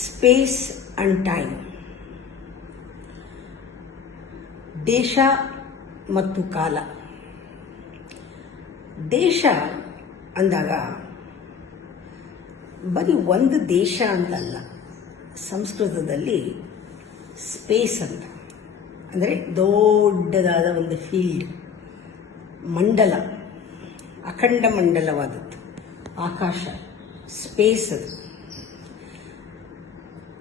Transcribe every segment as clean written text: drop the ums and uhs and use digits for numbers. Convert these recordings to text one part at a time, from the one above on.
Space and time, ದೇಶ ಮತ್ತು ಕಾಲ. ದೇಶ ಅಂದಾಗ ಬರೀ ಒಂದು ದೇಶ ಅಂತಲ್ಲ, ಸಂಸ್ಕೃತದಲ್ಲಿ ಸ್ಪೇಸ್ ಅಂತ ಅಂದರೆ ದೊಡ್ಡದಾದ ಒಂದು ಫೀಲ್ಡ್, ಮಂಡಲ, ಅಖಂಡ ಮಂಡಲವಾದದ್ದು, ಆಕಾಶ, ಸ್ಪೇಸ್. ಅದು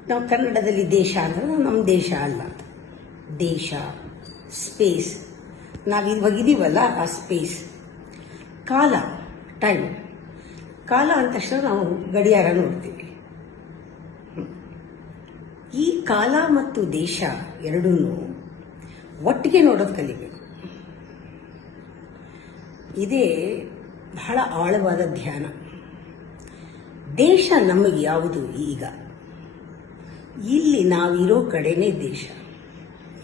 ನಾವು ಕನ್ನಡದಲ್ಲಿ ದೇಶ ಅಂದರೆ ನಮ್ಮ ದೇಶ ಅಲ್ಲ, ದೇಶ, ಸ್ಪೇಸ್, ನಾವು ಇವಾಗ ಇದೀವಲ್ಲ ಆ ಸ್ಪೇಸ್. ಕಾಲ, ಟೈಮ್. ಕಾಲ ಅಂದ ತಕ್ಷಣ ನಾವು ಗಡಿಯಾರ ನೋಡ್ತೀವಿ. ಈ ಕಾಲ ಮತ್ತು ದೇಶ ಎರಡೂ ಒಟ್ಟಿಗೆ ನೋಡೋದು ಕಲಿಬೇಕು. ಇದೇ ಬಹಳ ಆಳವಾದ ಧ್ಯಾನ. ದೇಶ ನಮಗೆ ಯಾವುದು? ಈಗ ಇಲ್ಲಿ ನಾವಿರೋ ಕಡೆನೇ ದೇಶ.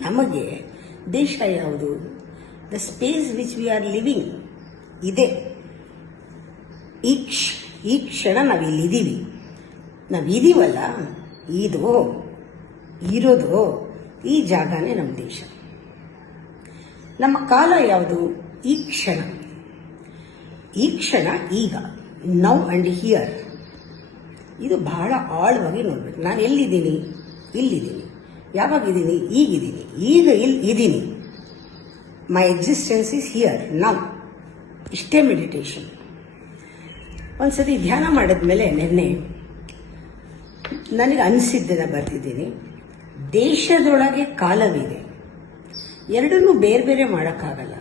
ನಮಗೆ ದೇಶ ಯಾವುದು? The space which we are living ಇದೆ. ಈ ಕ್ಷಣ ನಾವಿಲ್ಲಿದ್ದೀವಿ, ನಾವಿದೀವಲ್ಲ, ಇರೋದು ಈ ಜಾಗನೇ ನಮ್ಮ ದೇಶ. ನಮ್ಮ ಕಾಲ ಯಾವುದು? ಈ ಕ್ಷಣ. ಈ ಕ್ಷಣ, ಈಗ, ನೌ ಅಂಡ್ ಹಿಯರ್. ಇದು ಬಹಳ ಆಳವಾಗಿ ನೋಡ್ಬೇಕು. ನಾನು ಎಲ್ಲಿದ್ದೀನಿ? ಇಲ್ಲಿದ್ದೀನಿ. ಯಾವಾಗಿದ್ದೀನಿ? ಈಗಿದ್ದೀನಿ. ಈಗ ಇದ್ದೀನಿ. ಮೈ ಎಕ್ಸಿಸ್ಟೆನ್ಸ್ ಈಸ್ ಹಿಯರ್, ನೌ. ಇಷ್ಟೇ ಮೆಡಿಟೇಷನ್. ಒಂದ್ಸತಿ ಧ್ಯಾನ ಮಾಡಿದ್ಮೇಲೆ ನಿನ್ನೆ ನನಗೆ ಅನಿಸಿದ್ದನ್ನು ಬರ್ತಿದ್ದೀನಿ. ದೇಶದೊಳಗೆ ಕಾಲವಿದೆ, ಎರಡನ್ನೂ ಬೇರೆ ಬೇರೆ ಮಾಡೋಕ್ಕಾಗಲ್ಲ.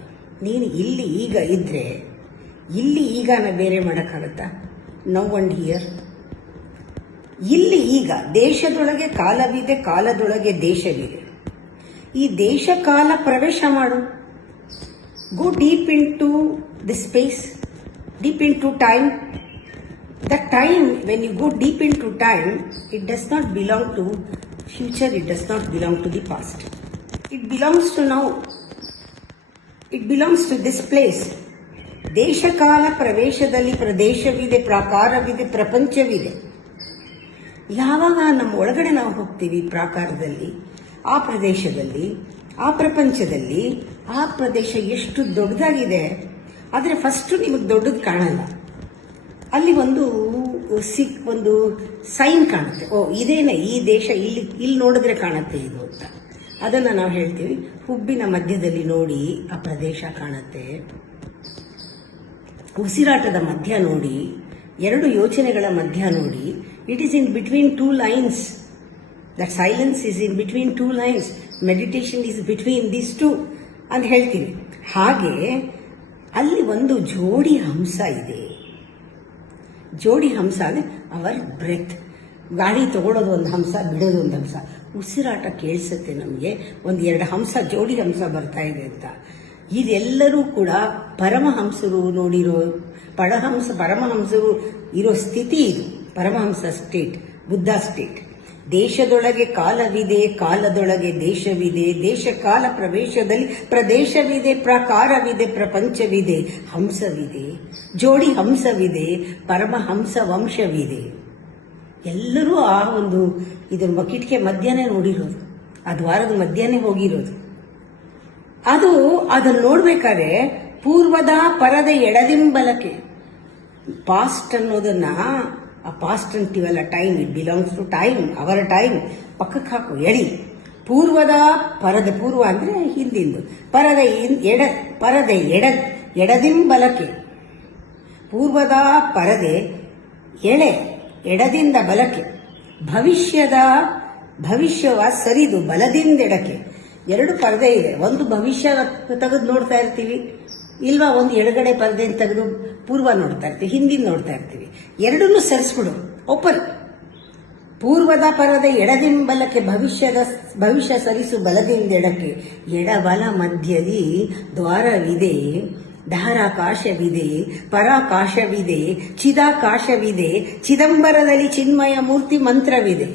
ನೀನು ಇಲ್ಲಿ ಈಗ ಇದ್ರೆ ಇಲ್ಲಿ ಈಗನ ಬೇರೆ ಮಾಡೋಕ್ಕಾಗತ್ತಾ? Now and here. ಇಲ್ಲಿ ಈಗ, ದೇಶದೊಳಗೆ ಕಾಲವಿದೆ, ಕಾಲದೊಳಗೆ ದೇಶವಿದೆ. ಈ ದೇಶ ಕಾಲ ಪ್ರವೇಶ ಮಾಡು. Go deep in to the space, deep into time. The time, when you go deep into time, it does not belong to future, it does not belong to the past. It belongs to now. It belongs to this place. ದೇಶಕಾಲ ಪ್ರವೇಶದಲ್ಲಿ ಪ್ರದೇಶವಿದೆ, ಪ್ರಾಕಾರವಿದೆ, ಪ್ರಪಂಚವಿದೆ. ಯಾವಾಗ ನಮ್ಮ ಒಳಗಡೆ ನಾವು ಹೋಗ್ತೀವಿ ಪ್ರಾಕಾರದಲ್ಲಿ, ಆ ಪ್ರದೇಶದಲ್ಲಿ, ಆ ಪ್ರಪಂಚದಲ್ಲಿ, ಆ ಪ್ರದೇಶ ಎಷ್ಟು ದೊಡ್ಡದಾಗಿದೆ. ಆದರೆ ಫಸ್ಟು ನಿಮಗೆ ದೊಡ್ಡದು ಕಾಣಲ್ಲ. ಅಲ್ಲಿ ಒಂದು ಸೈನ್ ಕಾಣುತ್ತೆ. ಓ, ಇದೇನೆ ಈ ದೇಶ, ಇಲ್ಲಿ ನೋಡಿದ್ರೆ ಕಾಣುತ್ತೆ ಇದು ಅಂತ. ಅದನ್ನು ನಾವು ಹೇಳ್ತೀವಿ. ಹುಬ್ಬಿನ ಮಧ್ಯದಲ್ಲಿ ನೋಡಿ ಆ ಪ್ರದೇಶ ಕಾಣುತ್ತೆ. ಉಸಿರಾಟದ ಮಧ್ಯ ನೋಡಿ, ಎರಡು ಯೋಚನೆಗಳ ಮಧ್ಯ ನೋಡಿ. It is in between two lines. That silence is in between two lines. Meditation is between these two ಅಂತ ಹೇಳ್ತೀವಿ. ಹಾಗೆ ಅಲ್ಲಿ ಒಂದು ಜೋಡಿ ಹಂಸ ಇದೆ. ಜೋಡಿ ಹಂಸ ಅಂದರೆ ಅವರ್ ಬ್ರೆತ್. ಗಾಳಿ ತಗೊಳ್ಳೋದು ಒಂದು ಹಂಸ, ಬಿಡೋದು ಒಂದು ಹಂಸ. ಉಸಿರಾಟ ಕೇಳಿಸುತ್ತೆ ನಮಗೆ. ಎರಡು ಹಂಸ, ಜೋಡಿ ಹಂಸ ಬರ್ತಾ ಇದೆ ಅಂತ. ಇದೆಲ್ಲರೂ ಕೂಡ ಪರಮಹಂಸರು ನೋಡಿರೋ, ಪರಮಹಂಸರು ಇರೋ ಸ್ಥಿತಿ ಇದು. Paramahamsa state, Buddha state. ದೇಶದೊಳಗೆ ಕಾಲವಿದೆ, ಕಾಲದೊಳಗೆ ದೇಶವಿದೆ, ದೇಶ ಕಾಲ ಪ್ರವೇಶದಲ್ಲಿ ಪ್ರದೇಶವಿದೆ, ಪ್ರಾಕಾರವಿದೆ, ಪ್ರಪಂಚವಿದೆ, ಹಂಸವಿದೆ, ಜೋಡಿ ಹಂಸವಿದೆ, ಪರಮಹಂಸ ವಂಶವಿದೆ. ಎಲ್ಲರೂ ಆ ಒಂದು ಇದರ ಕಿಟಕಿ ಮಧ್ಯಾಹ್ನ ನೋಡಿರೋದು, ಆ ದ್ವಾರದ ಮಧ್ಯಾಹ್ನ ಹೋಗಿರೋದು. ಅದನ್ನು ನೋಡ್ಬೇಕಾದ್ರೆ ಪೂರ್ವದ ಪರದ ಎಡದಿಂಬಲಕ್ಕೆ, ಪಾಸ್ಟ್ ಅನ್ನೋದನ್ನ, ಆ ಪಾಸ್ಟ್ ಅಂತೀವಲ್ಲ, time, it belongs to time, ಅವರ ಟೈಮ್. ಪಕ್ಕಕ್ಕೆ ಹಾಕು, ಎಡಿ. ಪೂರ್ವದ ಪರದ, ಪೂರ್ವ ಅಂದರೆ ಹಿಂದಿಂದು, ಪರದೆ ಎಡದಿಂಬಲಕ್ಕೆ. ಪೂರ್ವದ ಪರದೆ ಎಡದಿಂದ ಬಲಕ್ಕೆ. ಭವಿಷ್ಯವ ಸರಿದು ಬಲದಿಂದೆಡಕ್ಕೆ. ಎರಡು ಪರದೆ ಇದೆ. ಒಂದು ಭವಿಷ್ಯ ತೆಗೆದು ನೋಡ್ತಾ ಇರ್ತೀವಿ, ಇಲ್ವಾ ಒಂದು ಎಡಗಡೆ ಪರದೆಯನ್ನು ತೆಗೆದು ಪೂರ್ವ ನೋಡ್ತಾ ಇರ್ತೀವಿ, ಹಿಂದಿನ ನೋಡ್ತಾ ಇರ್ತೀವಿ. ಎರಡನ್ನೂ ಸರಿಸ್ಬಿಡು, ಓಪನ್. ಪೂರ್ವದ ಪರದ ಎಡದಿಂಬಲಕ್ಕೆ, ಭವಿಷ್ಯ ಸರಿಸು ಬಲದಿಂದೆಡಕ್ಕೆ. ಎಡಬಲ ಮಧ್ಯದಿ ದ್ವಾರವಿದೆ, ಧಾರಾಕಾಶವಿದೆ, ಪರಾಕಾಶವಿದೆ, ಚಿದಾಕಾಶವಿದೆ, ಚಿದಂಬರದಲ್ಲಿ ಚಿನ್ಮಯ ಮೂರ್ತಿ ಮಂತ್ರವಿದೆ.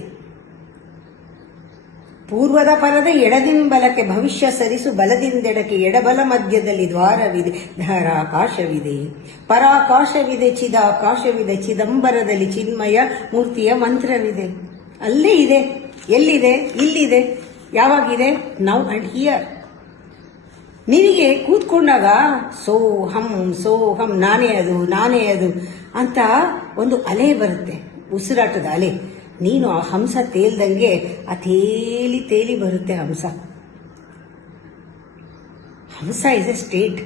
ಪೂರ್ವದ ಪರದ ಎಡದಿಂಬಲಕ್ಕೆ ಭವಿಷ್ಯ ಸರಿಸು ಬಲದಿಂದೆಡಕ್ಕೆ ಎಡಬಲ ಮಧ್ಯದಲ್ಲಿ ದ್ವಾರವಿದೆ ಧಾರಾಕಾಶವಿದೆ ಪರಾಕಾಶವಿದೆ ಚಿದಾಕಾಶವಿದೆ ಚಿದಂಬರದಲ್ಲಿ ಚಿನ್ಮಯ ಮೂರ್ತಿಯ ಮಂತ್ರವಿದೆ. ಅಲ್ಲೇ ಇದೆ. ಎಲ್ಲಿದೆ? ಇಲ್ಲಿದೆ. ಯಾವಾಗಿದೆ? Now and here. ನಿನಗೆ ಕೂತ್ಕೊಂಡಾಗ ಸೋಹಂ ನಾನೇ ಅದು ಅಂತ ಒಂದು ಅಲೆ ಬರುತ್ತೆ, ಉಸಿರಾಟದ ಅಲೆ. ನೀನು ಆ ಹಂಸ ತೇಲ್ದಂಗೆ ಆ ತೇಲಿ ಬರುತ್ತೆ ಹಂಸ. ಹಂಸ ಇಸ್ ಎ ಸ್ಟೇಟ್.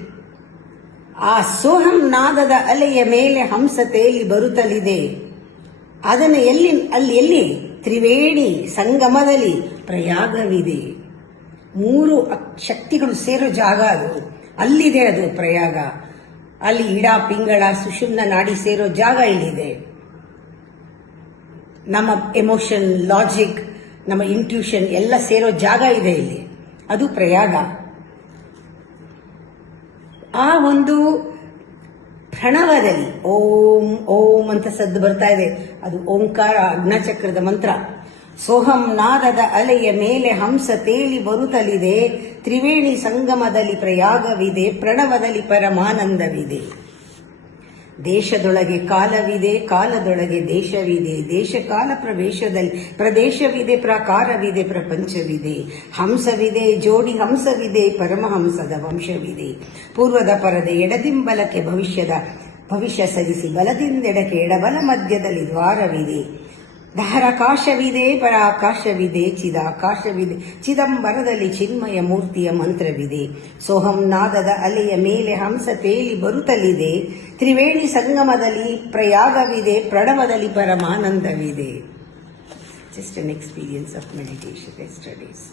ಆ ಸೋಹಂ ನಾದದ ಅಲೆಯ ಮೇಲೆ ಹಂಸ ತೇಲಿ ಬರುತ್ತಲಿದೆ. ಅದನ್ನು ಎಲ್ಲಿ ತ್ರಿವೇಣಿ ಸಂಗಮದಲ್ಲಿ ಪ್ರಯಾಗವಿದೆ. 3 ಶಕ್ತಿಗಳು ಸೇರೋ ಜಾಗ ಅದು. ಅಲ್ಲಿದೆ ಅದು ಪ್ರಯಾಗ. ಅಲ್ಲಿ ಇಡ ಪಿಂಗಳ ಸುಷುಮ್ನ ನಾಡಿ ಸೇರೋ ಜಾಗ ಇಲ್ಲಿದೆ. ನಮ್ಮ ಎಮೋಷನ್, ಲಾಜಿಕ್, ನಮ್ಮ ಇಂಟ್ಯೂಷನ್ ಎಲ್ಲ ಸೇರೋ ಜಾಗ ಇದೆ ಇಲ್ಲಿ. ಅದು ಪ್ರಯಾಗ. ಆ ಒಂದು ಪ್ರಣವದಲ್ಲಿ ಓಂ ಓಂ ಅಂತ ಸದ್ದು ಬರ್ತಾ ಇದೆ. ಅದು ಓಂಕಾರ, ಅಗ್ನಚಕ್ರದ ಮಂತ್ರ. ಸೋಹಂ ನಾದದ ಅಲೆಯ ಮೇಲೆ ಹಂಸ ತೇಲಿ ಬರುತ್ತಲಿದೆ. ತ್ರಿವೇಣಿ ಸಂಗಮದಲ್ಲಿ ಪ್ರಯಾಗವಿದೆ. ಪ್ರಣವದಲ್ಲಿ ಪರಮಾನಂದವಿದೆ. ದೇಶದೊಳಗೆ ಕಾಲವಿದೆ, ಕಾಲದೊಳಗೆ ದೇಶವಿದೆ. ದೇಶಕಾಲ ಪ್ರದೇಶವಿದೆ, ಪ್ರಾಕಾರವಿದೆ, ಪ್ರಪಂಚವಿದೆ. ಹಂಸವಿದೆ, ಜೋಡಿ ಹಂಸವಿದೆ, ಪರಮಹಂಸದ ವಂಶವಿದೆ. ಪೂರ್ವದ ಪರದೆ ಎಡದಿಂಬಲಕ್ಕೆ ಭವಿಷ್ಯ ಸರಿಸಿ ಬಲದಿಂದೆಡಕ್ಕೆ ಎಡಬಲ ಮಧ್ಯದಲ್ಲಿ ದ್ವಾರವಿದೆ. ಧಾರಾಕಾಶವಿದೆ, ಪರಾಕಾಶವಿದೆ, ಚಿದಾಕಾಶವಿದೆ. ಚಿದಂಬರದಲ್ಲಿ ಚಿನ್ಮಯ ಮೂರ್ತಿಯ ಮಂತ್ರವಿದೆ. ಸೋಹಂ ನಾದದ ಅಲೆಯ ಮೇಲೆ ಹಂಸ ತೇಲಿ ಬರುತ್ತಲಿದೆ. ತ್ರಿವೇಣಿ ಸಂಗಮದಲ್ಲಿ ಪ್ರಯಾಗವಿದೆ. ಪ್ರಣವದಲ್ಲಿ ಪರಮಾನಂದವಿದೆ. Just an experience of meditation ಎಸ್ಟರ್ಡೇಸ್.